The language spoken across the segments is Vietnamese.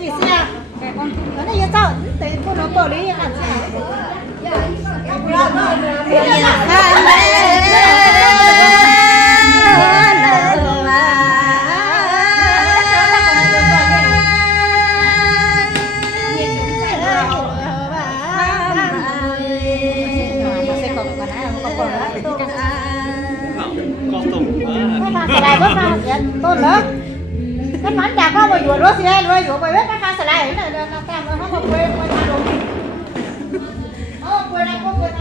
kỳ xe nó này sao thì cô nó bỏ đi hẳn lại bớt ra tôn nữa cái món chả có mà dùa đó xe rồi dùa bài biết cái khăn lại này là làm nó không quên quên ta đồ quên này có quên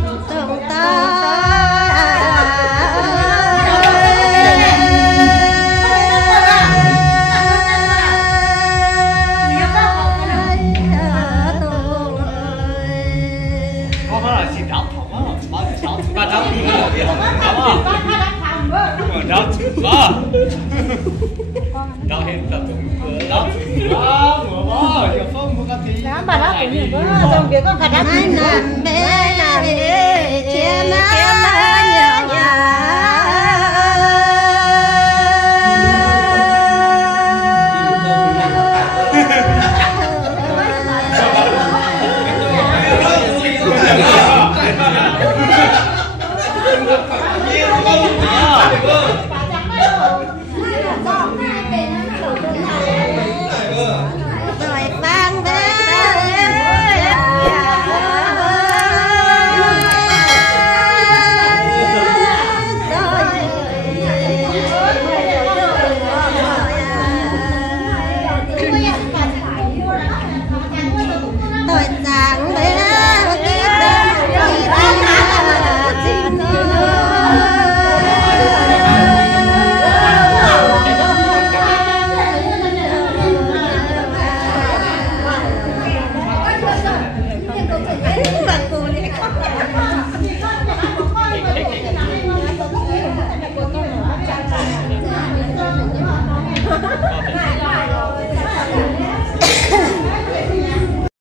Đâu bò đâu hiện tập đâu bò giờ không có gì đó bà đó cũng nhiều quá trong kia có cả đám nằm bê chia má nhờ nhà Yeah.